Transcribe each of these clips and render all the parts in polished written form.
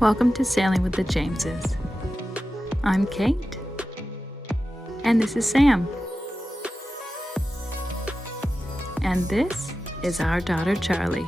Welcome to Sailing with the Jameses. I'm Kate, and this is Sam. And this is our daughter Charlie.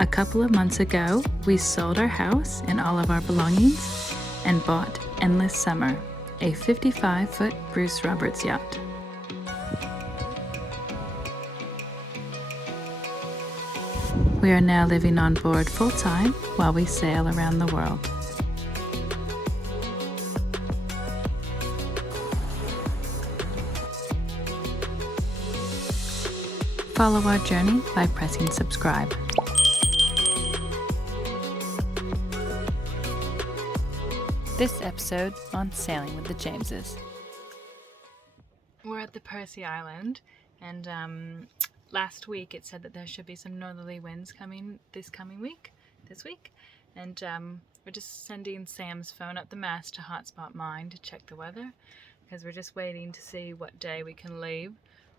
A couple of months ago, we sold our house and all of our belongings and bought Endless Summer, a 55-foot Bruce Roberts yacht. We are now living on board full-time while we sail around the world. Follow our journey by pressing subscribe. This episode on Sailing with the Jameses. We're at the Percy Island, and last week it said that there should be some northerly winds coming this week, and we're just sending Sam's phone up the mast to hotspot mine to check the weather, because we're just waiting to see what day we can leave.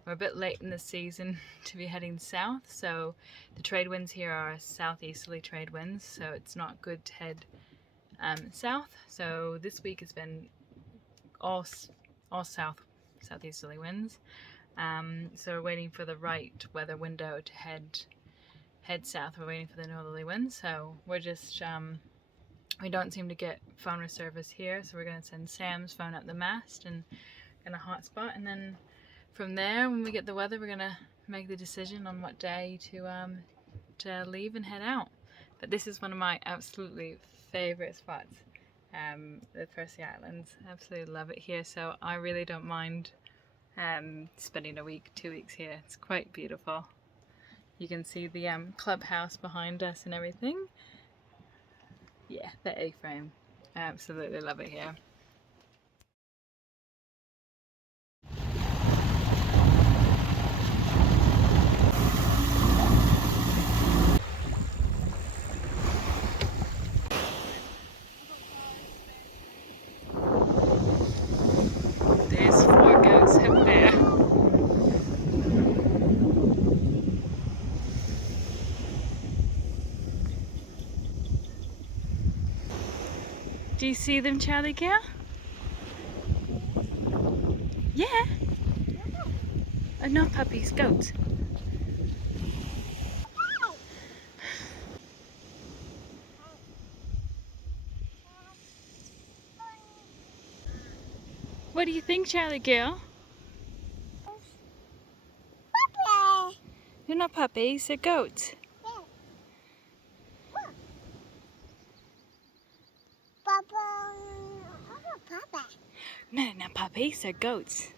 We're a bit late in the season to be heading south, so the trade winds here are southeasterly trade winds, so it's not good to head south. So this week has been all southeasterly winds. So we're waiting for the right weather window to head south. We're waiting for the northerly winds, so we're just we don't seem to get phone service here, so we're going to send Sam's phone up the mast and gonna hotspot, and then from there, when we get the weather, we're gonna make the decision on what day to leave and head out. But this is one of my absolutely favorite spots, the Percy Islands. Absolutely love it here, so I really don't mind spending a week, 2 weeks here. It's quite beautiful. You can see the clubhouse behind us and everything. Yeah, the A-frame. I absolutely love it here. There's 4 goats up there. Do you see them, Charlie girl? Yeah. Oh, not puppies, goats. What do you think, Charlie girl? Puppy. They're not puppies, they're goats. Papa. Oh, Papa. No, they're not puppies, they're goats.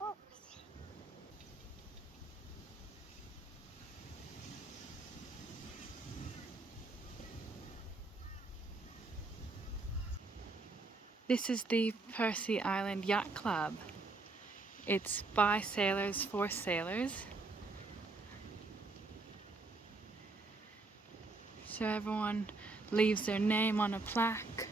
Oh. This is the Percy Island Yacht Club. It's by sailors for sailors. So everyone leaves their name on a plaque.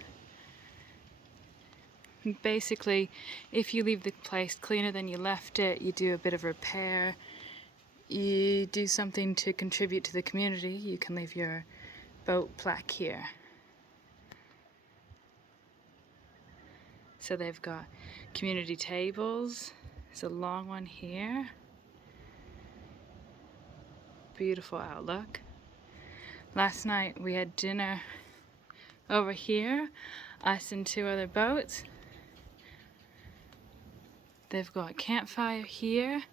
Basically, if you leave the place cleaner than you left it, you do a bit of repair, you do something to contribute to the community, you can leave your boat plaque here. So they've got community tables. There's a long one here. Beautiful outlook. Last night we had dinner over here, us and 2 other boats. They've got a campfire here.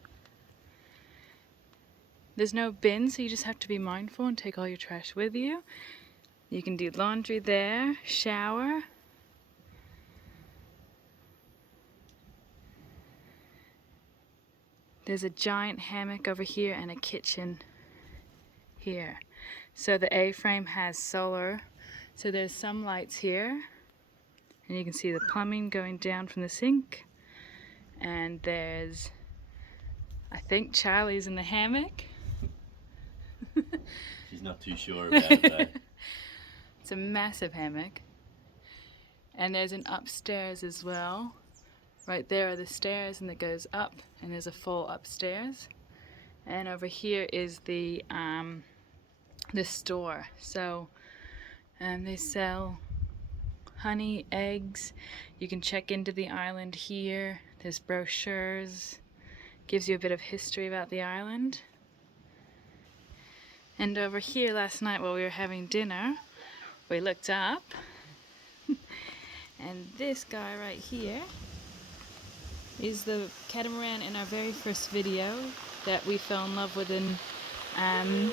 There's no bin, so you just have to be mindful and take all your trash with you. You can do laundry there, shower. There's a giant hammock over here and a kitchen here. So the A-frame has solar, so there's some lights here, and you can see the plumbing going down from the sink. And there's, I think Charlie's in the hammock. She's not too sure about it though. It's a massive hammock. And there's an upstairs as well. Right there are the stairs, and it goes up, and there's a full upstairs. And over here is the this store. So they sell honey, eggs. You can check into the island here. There's brochures. Gives you a bit of history about the island. And over here last night while we were having dinner, we looked up and this guy right here is the catamaran in our very first video that we fell in love with, and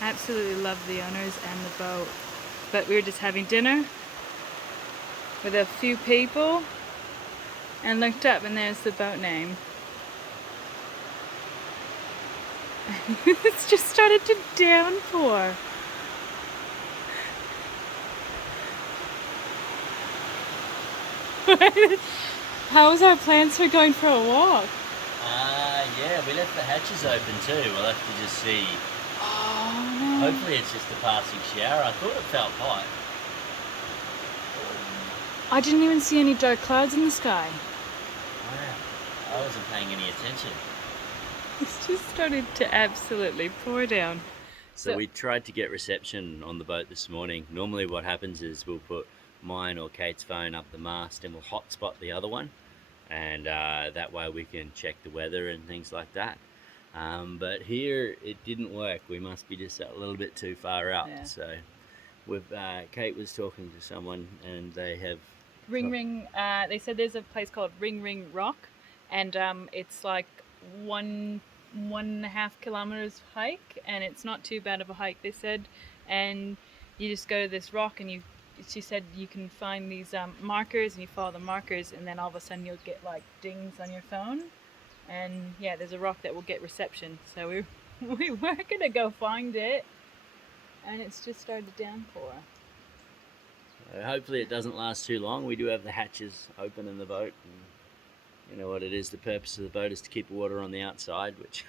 absolutely love the owners and the boat. But we were just having dinner with a few people and looked up and there's the boat name. It's just started to downpour. How was our plans for going for a walk? Yeah, we left the hatches open too. We'll have to just see. Oh no. Hopefully it's just a passing shower. I thought it felt hot. I didn't even see any dark clouds in the sky. Wow. I wasn't paying any attention. It's just started to absolutely pour down. So we tried to get reception on the boat this morning. Normally what happens is we'll put mine or Kate's phone up the mast and we'll hotspot the other one, and that way we can check the weather and things like that. But here it didn't work. We must be just a little bit too far out. Yeah. So we've Kate was talking to someone and they have they said there's a place called Ring Ring Rock, and it's like 1.5 kilometers hike, and it's not too bad of a hike, they said. And you just go to this rock and she said you can find these markers and you follow the markers, and then all of a sudden you'll get like dings on your phone. And yeah, there's a rock that will get reception. So we were gonna go find it, and it's just started to downpour. hopefully it doesn't last too long. We do have the hatches open in the boat, and you know what it is, the purpose of the boat is to keep water on the outside, which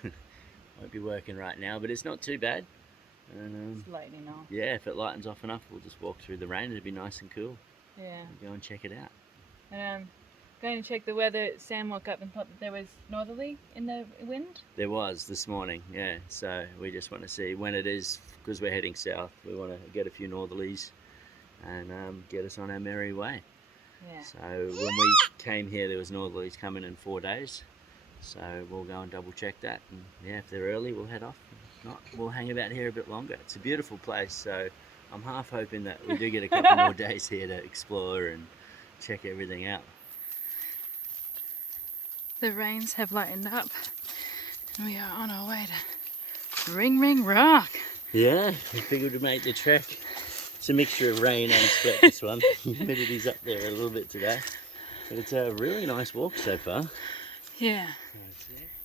won't be working right now, but it's not too bad. And, it's lightening off. yeah, if it lightens off enough, we'll just walk through the rain. It'll be nice and cool. Yeah. We'll go and check it out. And going to check the weather. Sam woke up and thought that there was northerly in the wind. There was this morning, yeah. So we just want to see when it is, because we're heading south. We want to get a few northerlies and get us on our merry way. Yeah. So when we came here, there was northerlies coming in 4 days. So we'll go and double check that. And yeah, if they're early, we'll head off. If not, we'll hang about here a bit longer. It's a beautiful place. So I'm half hoping that we do get a couple more days here to explore and check everything out. The rains have lightened up, and we are on our way to Ring Ring Rock. Yeah, we figured we'd make the trek. It's a mixture of rain and sweat, this one. Humidity's up there a little bit today. But it's a really nice walk so far. Yeah.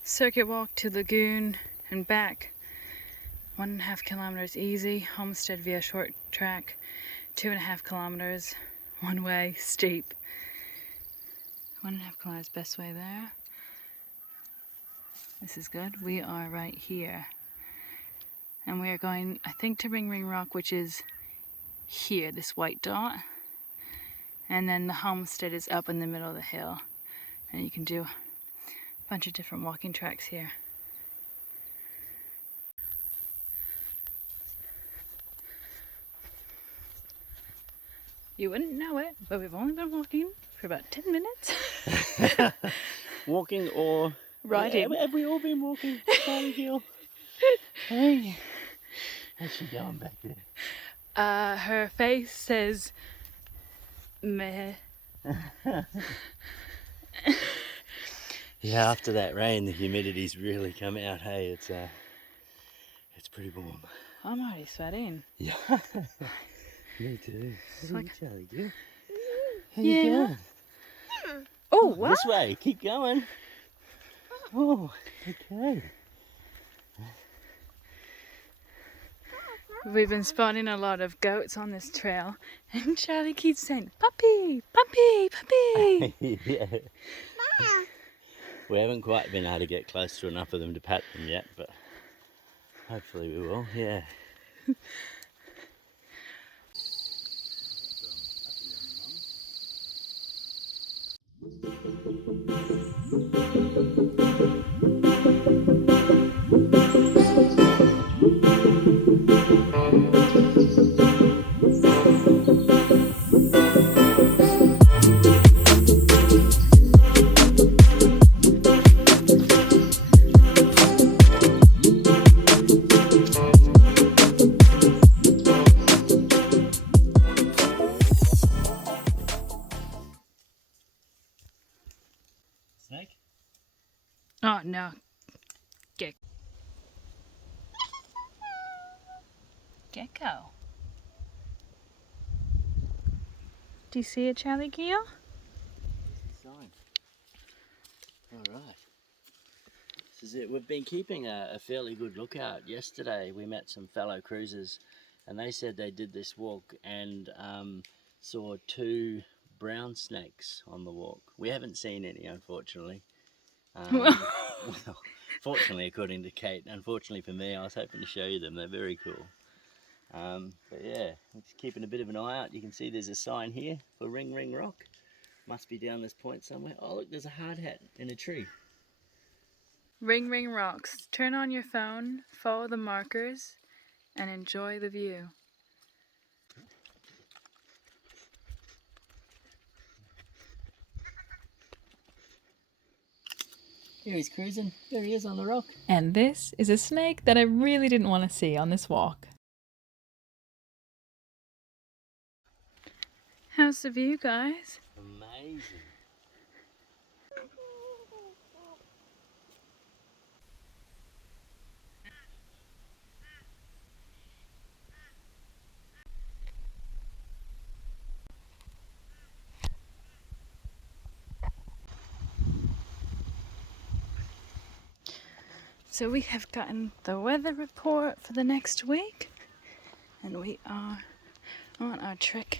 Circuit walk to Lagoon and back. 1.5 kilometers easy. Homestead via short track. 2.5 kilometers one way, steep. 1.5 kilometers best way there. This is good. We are right here. And we are going, I think, to Ring Ring Rock, which is here, this white dot. And then the homestead is up in the middle of the hill. And you can do a bunch of different walking tracks here. You wouldn't know it, but we've only been walking for about 10 minutes. Walking or riding. Yeah, have we all been walking down the hill? Hey, how's she going back there? Her face says meh. Yeah, after that rain, the humidity's really come out. Hey, it's pretty warm. I'm already sweating. Yeah. Me too. It's What like- are you, Charlie, do? How Yeah. you going? Oh, what? This way, keep going. Oh, okay. We've been spotting a lot of goats on this trail, and Charlie keeps saying, "Puppy, puppy, puppy." Yeah. We haven't quite been able to get close to enough of them to pat them yet, but hopefully we will, yeah. Gecko. Do you see it, Charlie Keel? Sign. All right. This is it. We've been keeping a fairly good lookout. Yesterday we met some fellow cruisers and they said they did this walk and saw 2 brown snakes on the walk. We haven't seen any, unfortunately. Well, fortunately according to Kate. Unfortunately for me, I was hoping to show you them. They're very cool. But yeah, we're just keeping a bit of an eye out. You can see there's a sign here for Ring Ring Rock. Must be down this point somewhere. Oh look, there's a hard hat in a tree. Ring Ring Rocks. Turn on your phone, follow the markers, and enjoy the view. Here he's cruising. There he is on the rock. And this is a snake that I really didn't want to see on this walk. How's the view, guys? Amazing. So we have gotten the weather report for the next week, and we are on our trek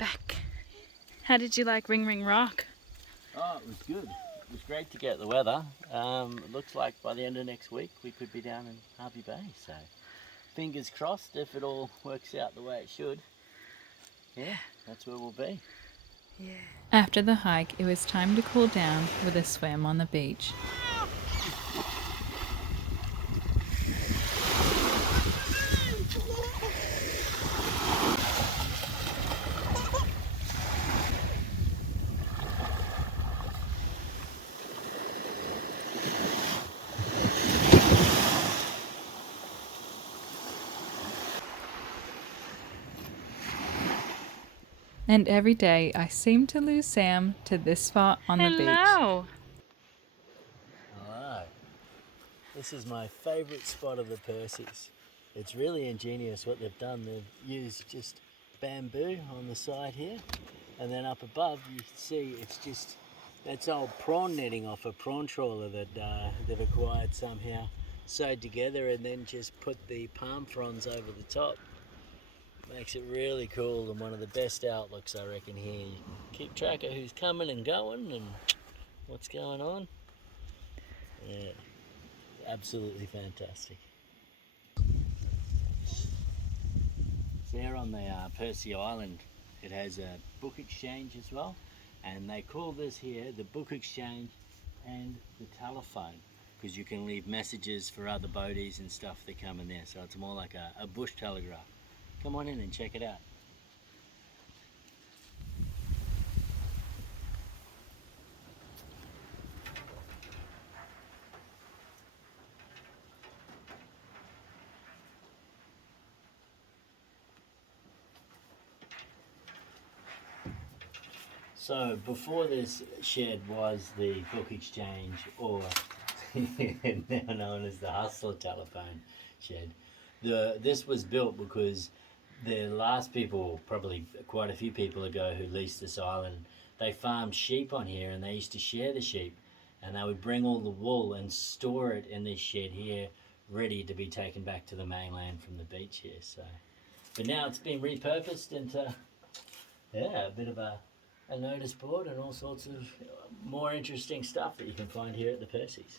back. How did you like Ring Ring Rock? Oh, it was good. It was great to get the weather. It looks like by the end of next week we could be down in Harvey Bay, so fingers crossed if it all works out the way it should. Yeah, that's where we'll be. Yeah. After the hike, it was time to cool down with a swim on the beach. And every day I seem to lose Sam to this spot on the beach. Hello! This is my favourite spot of the Percys. It's really ingenious what they've done. They've used just bamboo on the side here, and then up above you can see it's just, that's old prawn netting off a prawn trawler that they've acquired somehow, sewed together, and then just put the palm fronds over the top. Makes it really cool and one of the best outlooks, I reckon, here. You keep track of who's coming and going and what's going on. Yeah, absolutely fantastic. So here on the Percy Island, it has a book exchange as well, and they call this here the book exchange and the telephone, because you can leave messages for other boaties and stuff that come in there, so it's more like a bush telegraph. Come on in and check it out. So before this shed was the book exchange, or now known as the Hustler telephone shed. This was built because the last people, probably quite a few people ago, who leased this island, they farmed sheep on here and they used to share the sheep, and they would bring all the wool and store it in this shed here, ready to be taken back to the mainland from the beach here. So, but now it's been repurposed into, yeah, a bit of a notice board and all sorts of more interesting stuff that you can find here at the Percys.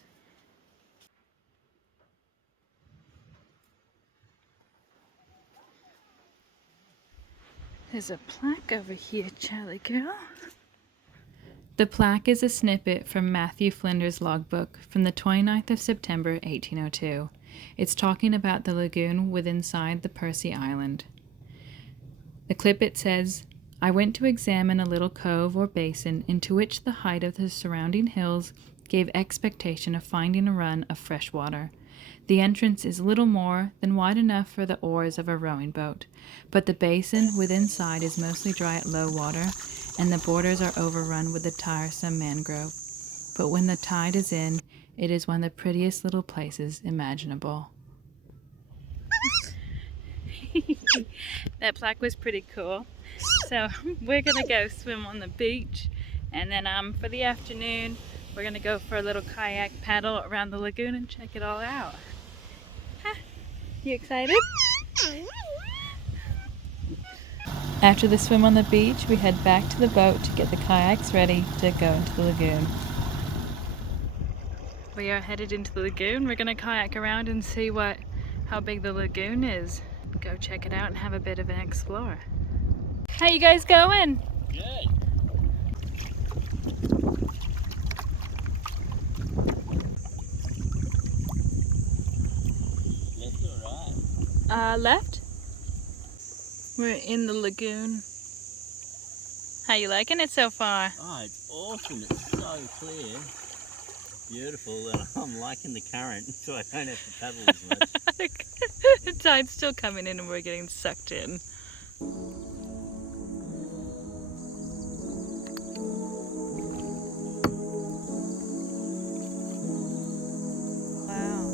There's a plaque over here, Charlie girl. The plaque is a snippet from Matthew Flinder's logbook from the 29th of September 1802. It's talking about the lagoon within inside the Percy Island. The clip it says, "I went to examine a little cove or basin into which the height of the surrounding hills gave expectation of finding a run of fresh water. The entrance is little more than wide enough for the oars of a rowing boat, but the basin within side is mostly dry at low water, and the borders are overrun with the tiresome mangrove. But when the tide is in, It is one of the prettiest little places imaginable. That plaque was pretty cool. So we're gonna go swim on the beach, and then for the afternoon we're gonna go for a little kayak paddle around the lagoon and check it all out. Huh. You excited? After the swim on the beach, we head back to the boat to get the kayaks ready to go into the lagoon. We are headed into the lagoon. We're gonna kayak around and see how big the lagoon is. Go check it out and have a bit of an explore. How you guys going? Good. Left or right? Left. We're in the lagoon. How you liking it so far? Oh, it's awesome. It's so clear. Beautiful, and I'm liking the current, so I don't have to paddle as much. The tide's still coming in and we're getting sucked in. Wow.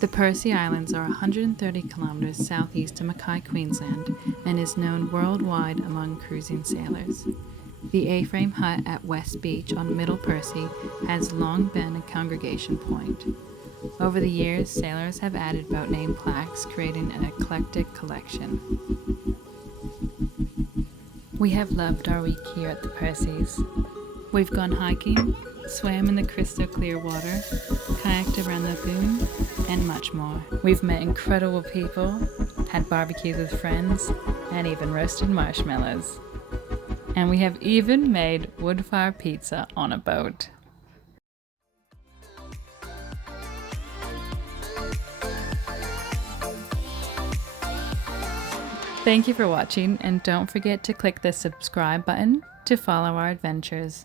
The Percy Islands are 130 kilometers southeast of Mackay, Queensland, and is known worldwide among cruising sailors. The A-frame hut at West Beach on Middle Percy has long been a congregation point. Over the years, sailors have added boat name plaques, creating an eclectic collection. We have loved our week here at the Percys. We've gone hiking, swam in the crystal clear water, kayaked around the lagoon, and much more. We've met incredible people, had barbecues with friends, and even roasted marshmallows. And we have even made wood fire pizza on a boat. Thank you for watching, and don't forget to click the subscribe button to follow our adventures.